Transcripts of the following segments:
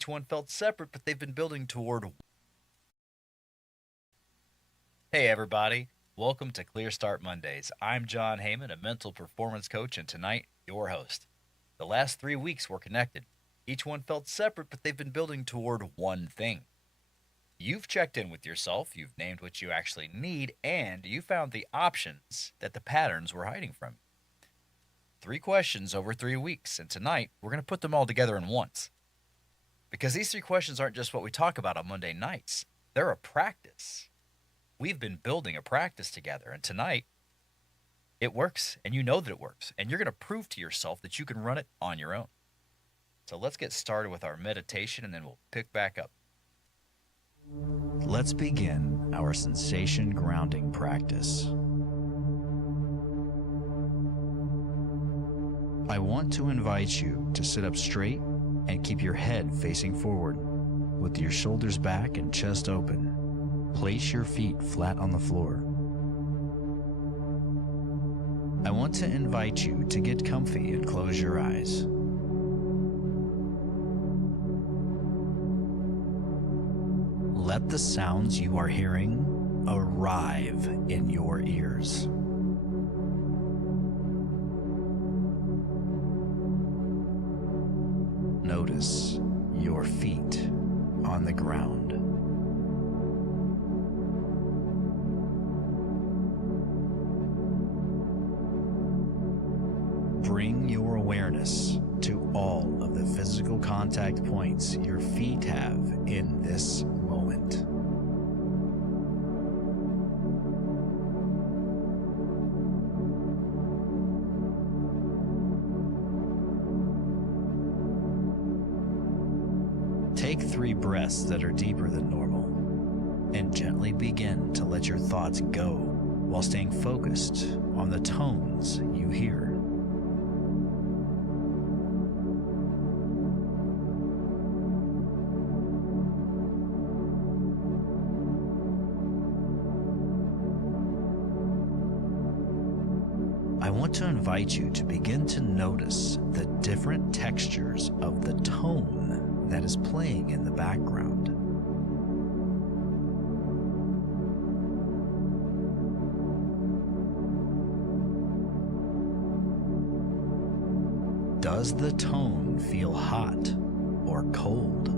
Each one felt separate, but they've been building toward. Hey, everybody. Welcome to Clear Start Mondays. I'm John Hehman, a mental performance coach, and tonight, your host. The last 3 weeks were connected. Each one felt separate, but they've been building toward one thing. You've checked in with yourself, you've named what you actually need, and you found the options that the patterns were hiding from. 3 questions over 3 weeks, and tonight, we're going to put them all together in once. Because these 3 questions aren't just what we talk about on Monday nights, they're a practice. We've been building a practice together, and tonight, it works, and you know that it works, and you're going to prove to yourself that you can run it on your own. So let's get started with our meditation, and then we'll pick back up. Let's begin our sensation grounding practice. I want to invite you to sit up straight and keep your head facing forward, with your shoulders back and chest open. Place your feet flat on the floor. I want to invite you to get comfy and close your eyes. Let the sounds you are hearing arrive in your ears. Notice your feet on the ground. Bring your awareness to all of the physical contact points your feet have in this moment. Take 3 breaths that are deeper than normal, and gently begin to let your thoughts go while staying focused on the tones you hear. I want to invite you to begin to notice the different textures of the tone that is playing in the background. Does the tone feel hot or cold?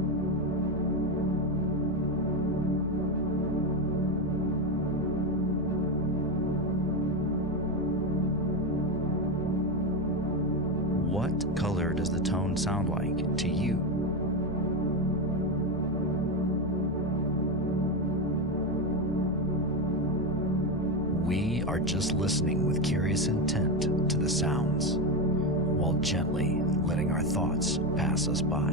What color does the tone sound like to you? We are just listening with curious intent to the sounds, while gently letting our thoughts pass us by.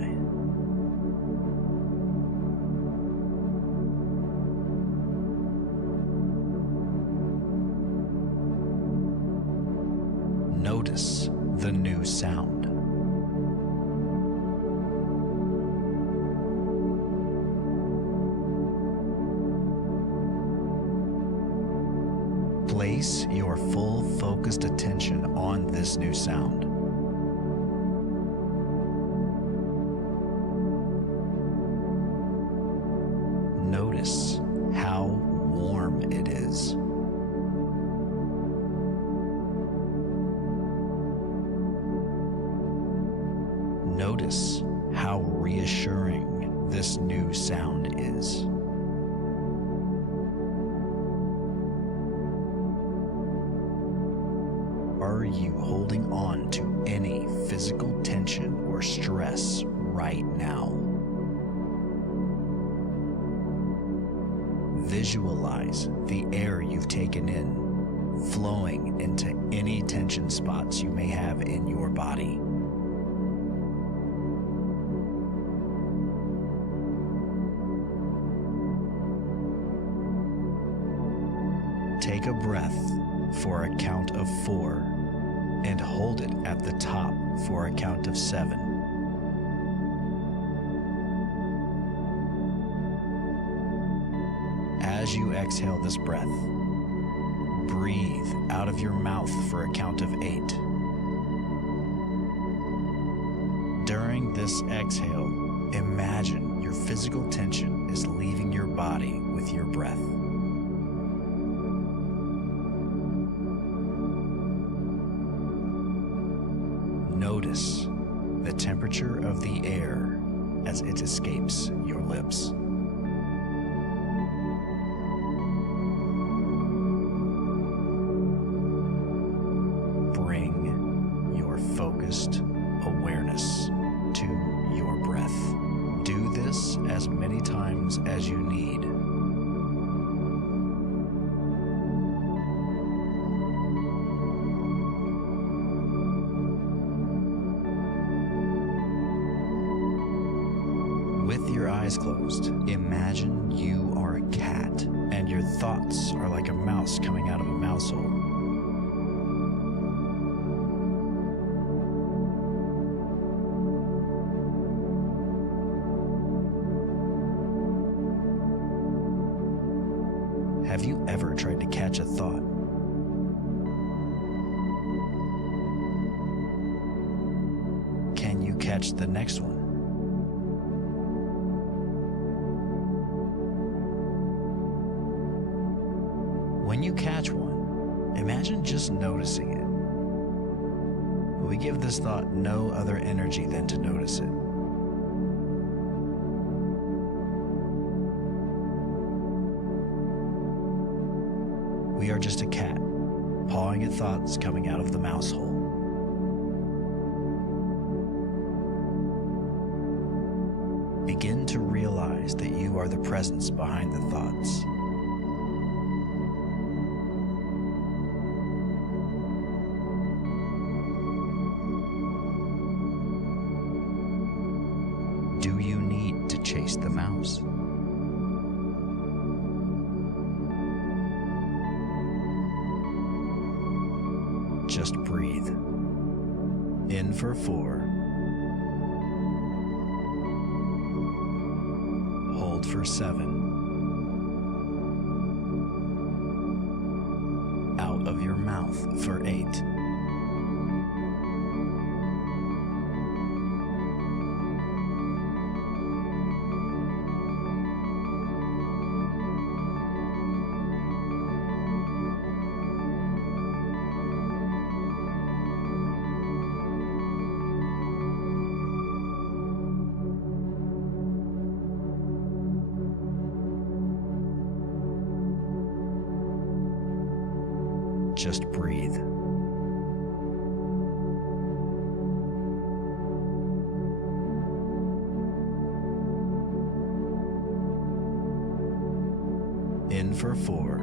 Notice the new sound. Place your full focused attention on this new sound. Notice how warm it is. Notice how reassuring this new sound is. Are you holding on to any physical tension or stress right now? Visualize the air you've taken in flowing into any tension spots you may have in your body. Take a breath for a count of 4 and hold it at the top for a count of 7. As you exhale this breath, breathe out of your mouth for a count of 8. During this exhale, Imagine your physical tension is leaving your body with your breath. Notice the temperature of the air as it escapes your lips. Bring your focused awareness to your breath. Do this as many times as you need. With your eyes closed, imagine you are a cat and your thoughts are like a mouse coming out of a mouse hole. Have you ever tried to catch a thought? Can you catch the next one? When you catch one, imagine just noticing it. We give this thought no other energy than to notice it. We are just a cat, pawing at thoughts coming out of the mouse hole. Begin to realize that you are the presence behind the thoughts. Do you need to chase the mouse? Just breathe. In for 4. Hold for 7. Out of your mouth for 8. Just breathe. In for 4.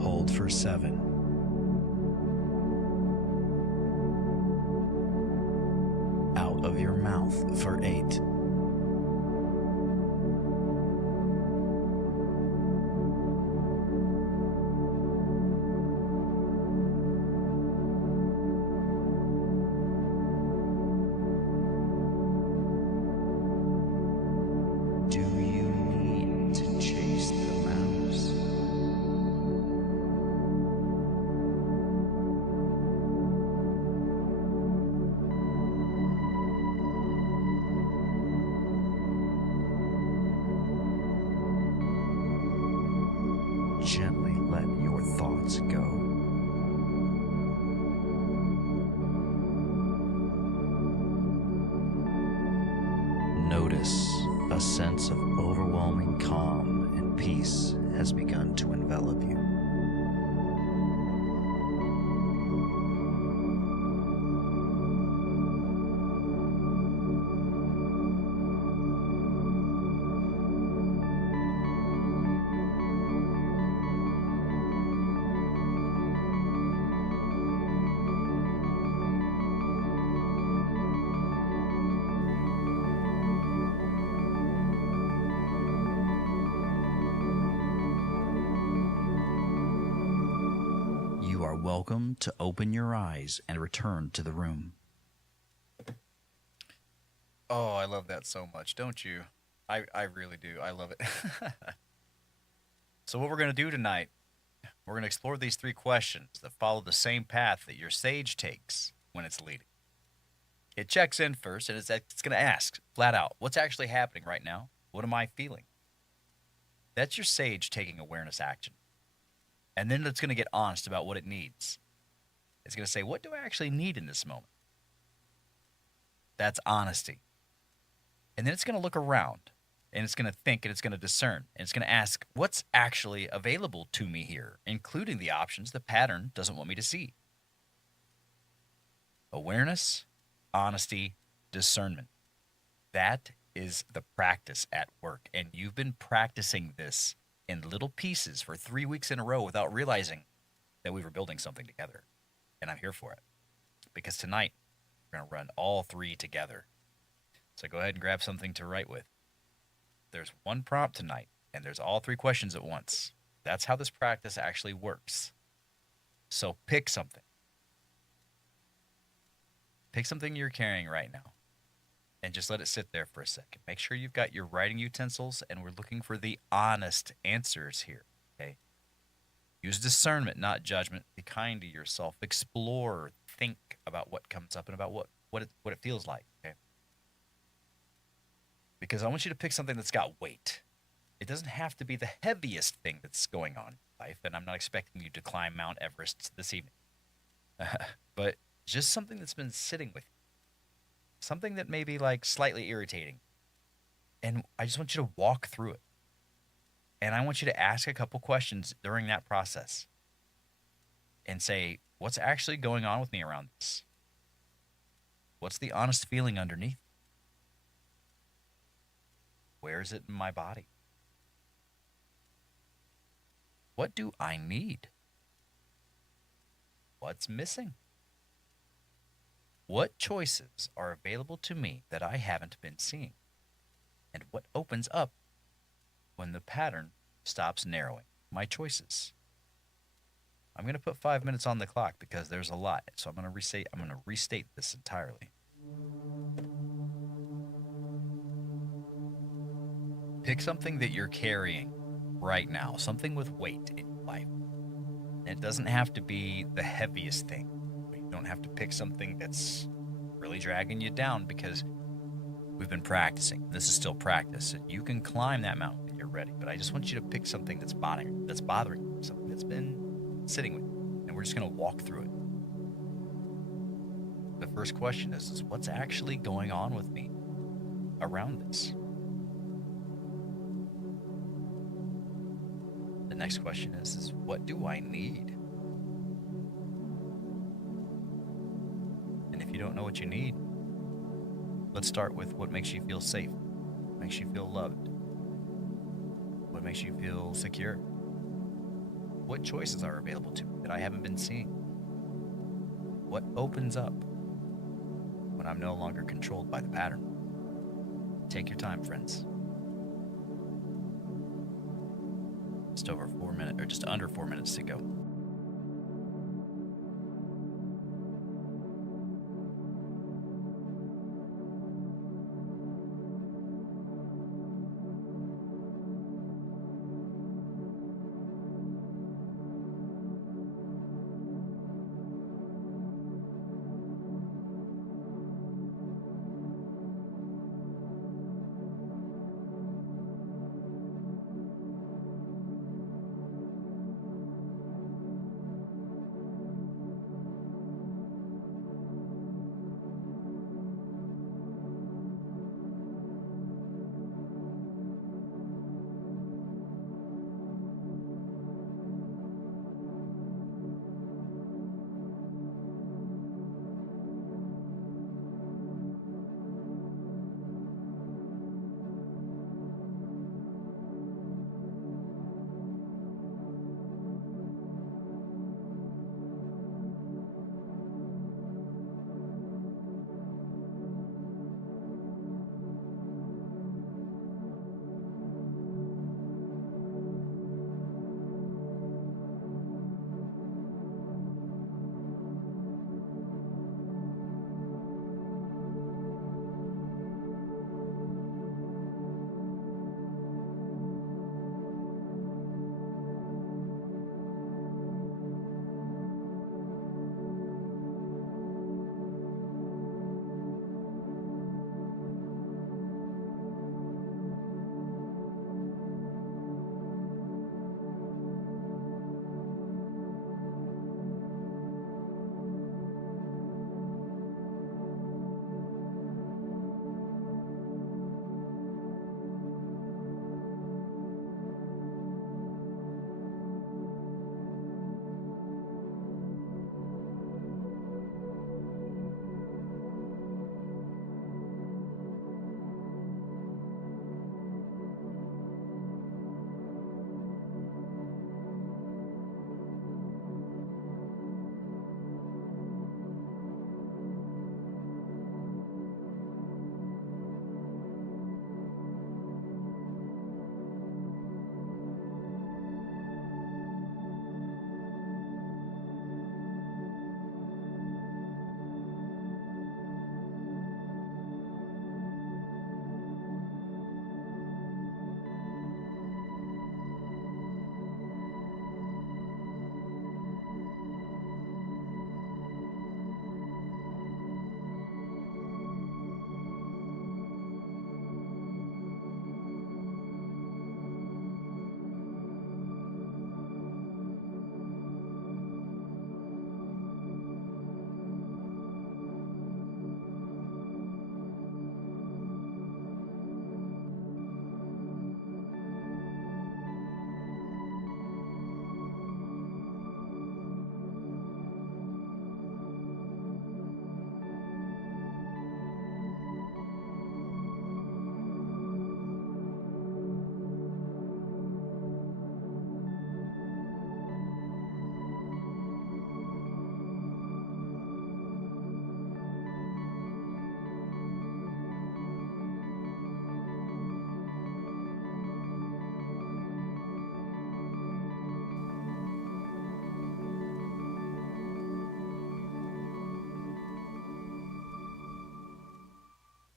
Hold for 7. Out of your mouth for 8. Do you need to chase the mouse? Gently let your thoughts go. Notice a sense of overwhelming calm and peace has begun to envelop you. You are welcome to open your eyes and return to the room. Oh, I love that so much, don't you? I really do. I love it. So, what we're going to do tonight, we're going to explore these 3 questions that follow the same path that your sage takes when it's leading. It checks in first, and it's going to ask flat out, what's actually happening right now? What am I feeling? That's your sage taking awareness action. And then it's going to get honest about what it needs. It's going to say, what do I actually need in this moment? That's honesty. And then it's going to look around and it's going to think and it's going to discern and it's going to ask, what's actually available to me here, including the options the pattern doesn't want me to see. Awareness, honesty, discernment. That is the practice at work. And you've been practicing this in little pieces for 3 weeks in a row without realizing that we were building something together. And I'm here for it because tonight we're going to run all three together. So go ahead and grab something to write with. There's one prompt tonight, and there's all three questions at once. That's how this practice actually works. So pick something. Pick something you're carrying right now, and just let it sit there for a second. Make sure you've got your writing utensils, and we're looking for the honest answers here, okay? Use discernment, not judgment. Be kind to yourself. Explore, think about what comes up and about what it feels like, okay? Because I want you to pick something that's got weight. It doesn't have to be the heaviest thing that's going on in life, and I'm not expecting you to climb Mount Everest this evening. But just something that's been sitting with you. Something that may be like slightly irritating. And I just want you to walk through it. And I want you to ask a couple questions during that process and say, what's actually going on with me around this? What's the honest feeling underneath? Where is it in my body? What do I need? What's missing? What choices are available to me that I haven't been seeing? And what opens up when the pattern stops narrowing my choices? I'm going to put 5 minutes on the clock because there's a lot. So I'm going to restate this entirely. Pick something that you're carrying right now, something with weight in your life. And it doesn't have to be the heaviest thing. You don't have to pick something that's really dragging you down because we've been practicing. This is still practice. You can climb that mountain when you're ready, but I just want you to pick something that's bothering you, something that's been sitting with you, and we're just going to walk through it. The first question is what's actually going on with me around this? The next question is what do I need? And if you don't know what you need, let's start with what makes you feel safe, what makes you feel loved, what makes you feel secure. What choices are available to me that I haven't been seeing? What opens up when I'm no longer controlled by the pattern? Take your time, friends. Just over 4 minutes, or just under 4 minutes to go.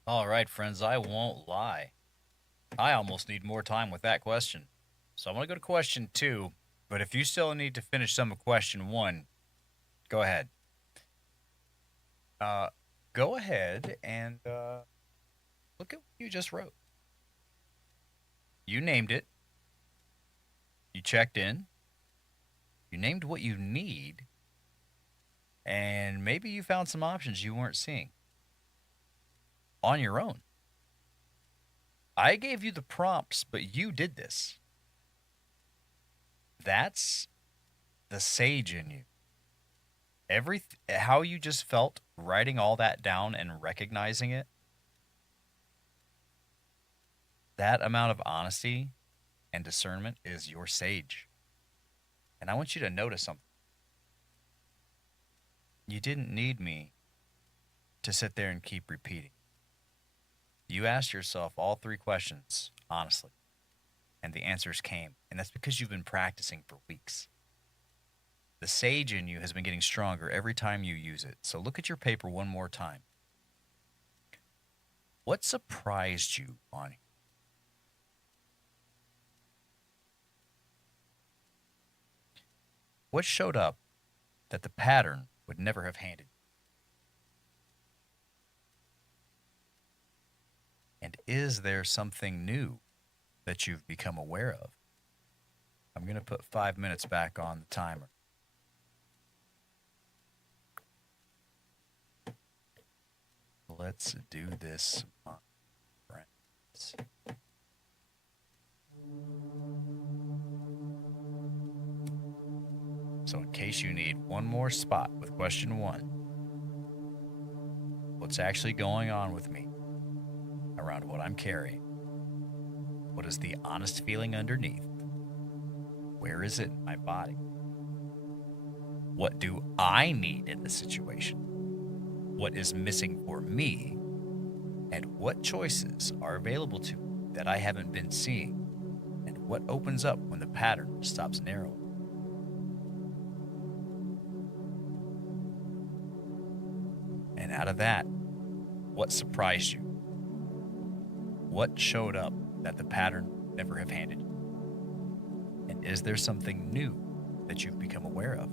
All right, friends, I won't lie. I almost need more time with that question. So I'm going to go to question two, but if you still need to finish some of question one, go ahead. Uh, Go ahead and look at what you just wrote. You named it, you checked in, you named what you need, and maybe you found some options you weren't seeing on your own. I gave you the prompts, but you did this. That's the sage in you. How you just felt writing all that down and recognizing it, that amount of honesty and discernment is your sage. And I want you to notice something. You didn't need me to sit there and keep repeating. You asked yourself all three questions honestly, and the answers came. And that's because you've been practicing for weeks. The sage in you has been getting stronger every time you use it. So look at your paper one more time. What surprised you on here? What showed up that the pattern would never have handed you? And is there something new that you've become aware of? I'm going to put 5 minutes back on the timer. Let's do this, my friends. So, in case you need one more spot with question one, what's actually going on with me around what I'm carrying? What is the honest feeling underneath? Where is it in my body? What do I need in the situation? What is missing for me? And what choices are available to me that I haven't been seeing? And what opens up when the pattern stops narrowing? And out of that, what surprised you? What showed up that the pattern would never have handed you? And is there something new that you've become aware of?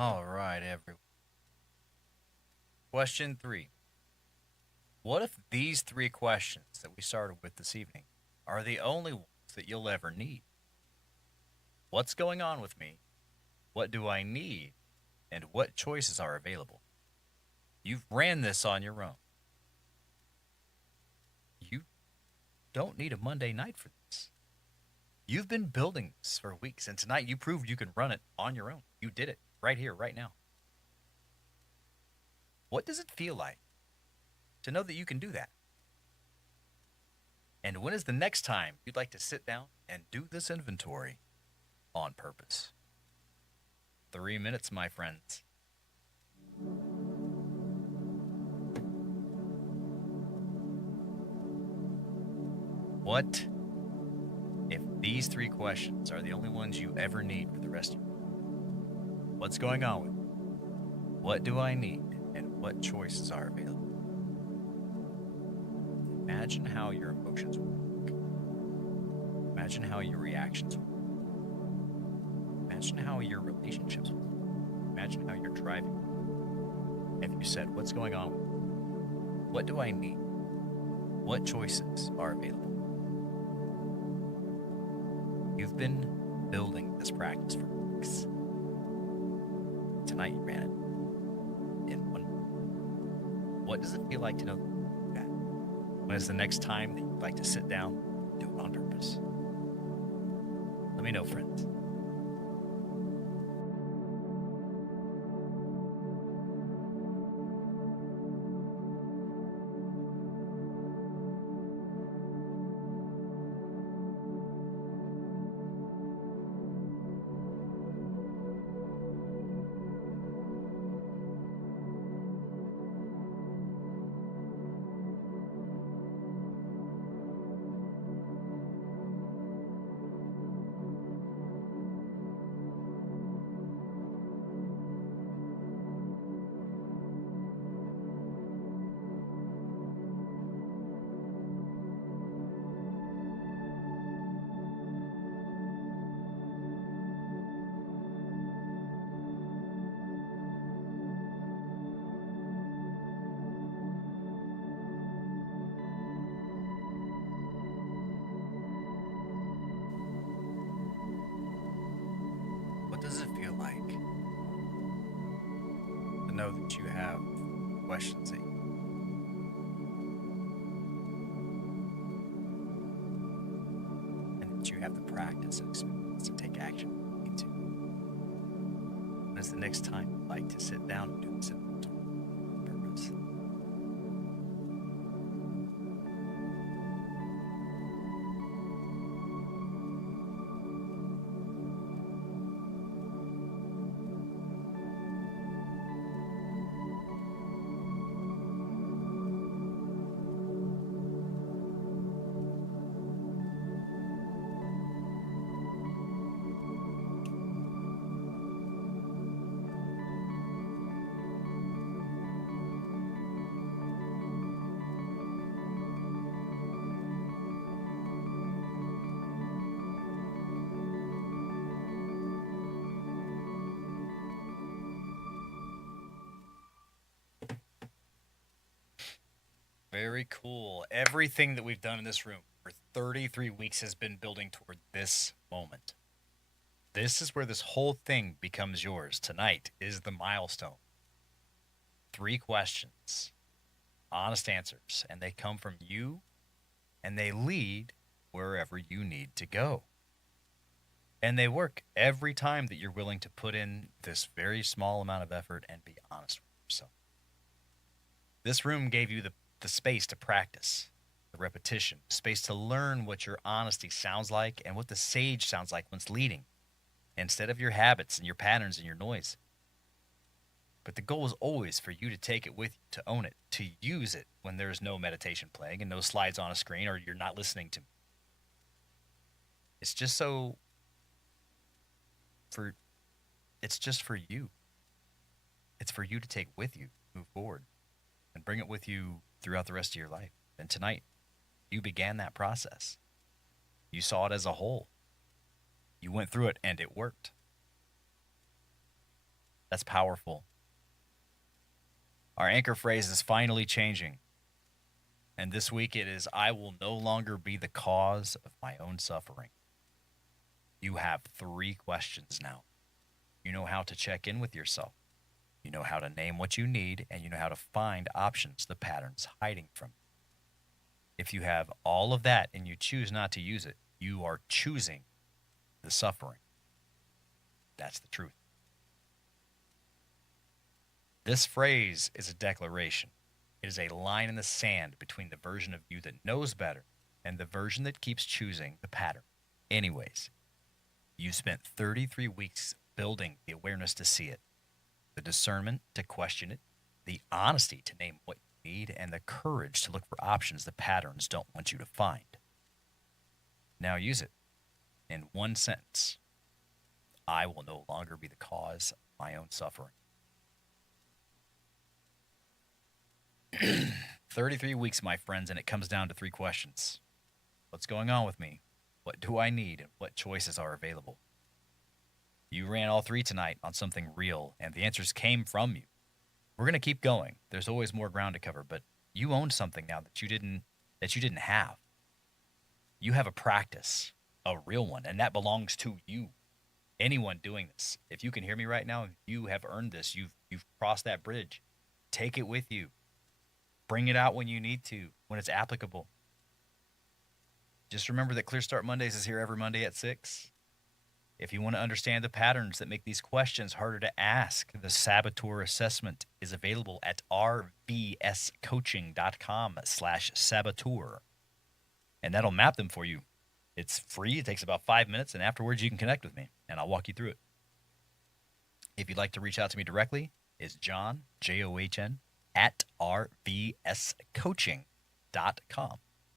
All right, everyone. Question 3. What if these 3 questions that we started with this evening are the only ones that you'll ever need? What's going on with me? What do I need? And what choices are available? You've ran this on your own. You don't need a Monday night for this. You've been building this for weeks, and tonight you proved you can run it on your own. You did it right here, right now. What does it feel like to know that you can do that? And when is the next time you'd like to sit down and do this inventory on purpose? 3 minutes, my friends. What if these 3 questions are the only ones you ever need for the rest of your life? What's going on with me? What do I need? And what choices are available? Imagine how your emotions work. Imagine how your reactions work. Imagine how your relationships work. Imagine how you're driving. If you said, what's going on with me? What do I need? What choices are available? You've been building this practice for weeks. Tonight you ran it in 1 minute. What does it feel like to know that? When is the next time that you'd like to sit down and do it on purpose? Let me know, friends. What does it feel like to know that you have questions and that you have the practice and experience to take action when you need to? When is the next time you'd like to sit down and do this inventory on purpose? Very cool. Everything that we've done in this room for 33 weeks has been building toward this moment. This is where this whole thing becomes yours. Tonight is the milestone. 3 questions, honest answers, and they come from you and they lead wherever you need to go. And they work every time that you're willing to put in this very small amount of effort and be honest with yourself. This room gave you the space to practice, the repetition, space to learn what your honesty sounds like and what the sage sounds like when it's leading, instead of your habits and your patterns and your noise. But the goal is always for you to take it with you, to own it, to use it when there's no meditation playing and no slides on a screen or you're not listening to me. It's just for you. It's for you to take with you, move forward, and bring it with you throughout the rest of your life. And tonight, you began that process. You saw it as a whole. You went through it and it worked. That's powerful. Our anchor phrase is finally changing. And this week it is, I will no longer be the cause of my own suffering. You have 3 questions now. You know how to check in with yourself. You know how to name what you need, and you know how to find options, the patterns hiding from you. If you have all of that and you choose not to use it, you are choosing the suffering. That's the truth. This phrase is a declaration. It is a line in the sand between the version of you that knows better and the version that keeps choosing the pattern. Anyways, you spent 33 weeks building the awareness to see it, the discernment to question it, the honesty to name what you need, and the courage to look for options the patterns don't want you to find. Now use it in one sentence. I will no longer be the cause of my own suffering. 33 weeks, my friends, and it comes down to 3 questions. What's going on with me? What do I need? And what choices are available? You ran all 3 tonight on something real, and the answers came from you. We're going to keep going. There's always more ground to cover, but you own something now that you didn't have. You have a practice, a real one, and that belongs to you. Anyone doing this, if you can hear me right now, you have earned this. You've crossed that bridge. Take it with you. Bring it out when you need to, when it's applicable. Just remember that Clear Start Mondays is here every Monday at 6. If you want to understand the patterns that make these questions harder to ask, the Saboteur Assessment is available at rvscoaching.com/saboteur. And that'll map them for you. It's free. It takes about 5 minutes, and afterwards you can connect with me, and I'll walk you through it. If you'd like to reach out to me directly, it's John, John, @rvscoaching.com.